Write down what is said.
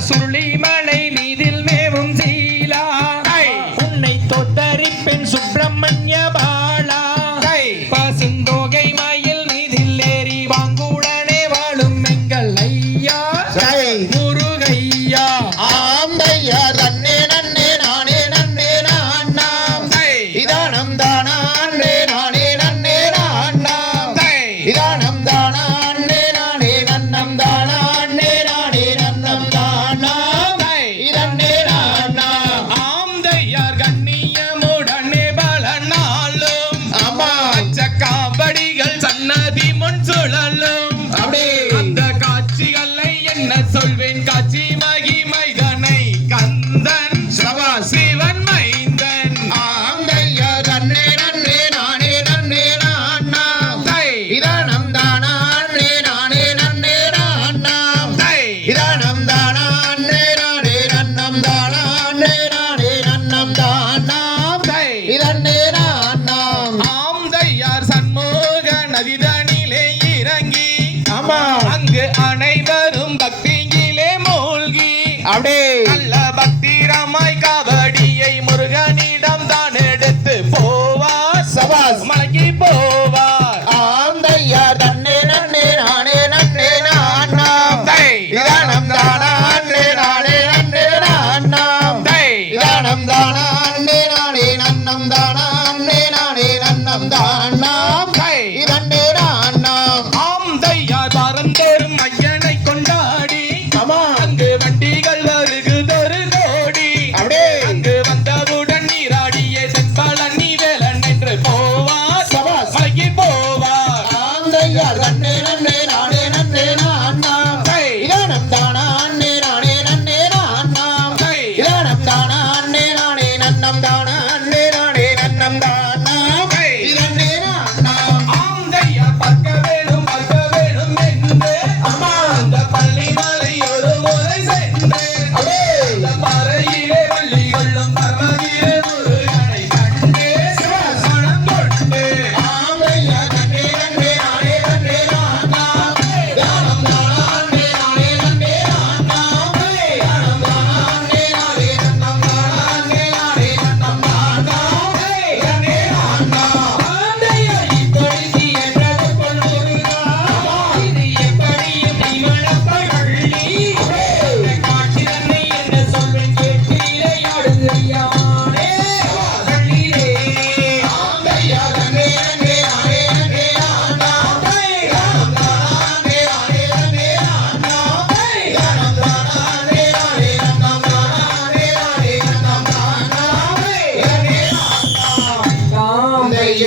சுருளி மலை மீதில் மேவும் சீலா உன்னை தொட்டரிப்பெண் சுப்பிரமணிய பாலா பசுந்தோகை மயில் மீதில் ஏறி வாங்குடனே வாழும் எங்கள் ஐயா முருகையா ஆந்தையா தன்னே நன்னே நானே நன்னே நான்னாம் இதானம் தானா அன்னே நானே நன்னே நான்னாம் இதானம் தானா அன்னே நானே நன்னம் தானா அன்னே நானே நன்னம் தானாம் இதன்னே நான்னாம் ஆந்தையார் கண்ணியமுடனே பல நாளும் காவடிகள் சன்னதி முன் சுழலும் அந்த காட்சிகளை என்ன சொல்வேன் காட்சி மகிமைதனை கந்தன் சிவன் மைந்தன் ஆந்தையா தன்னே நன்னே நானே நன்னே நான்னாம் இதானம் தானா அன்னே நானே நன்னே நான்னாம் இதானம் தானா அன்னே நானே நன்னம் தானா அன்னே நானே நன்னம் தானாம் இதன்னே நான்னாம் ஆந்தையார் சண்முக நதிதனிலே இறங்கி அங்கு அனைவரும் பக்தியிலே மூழ்கி அப்படியே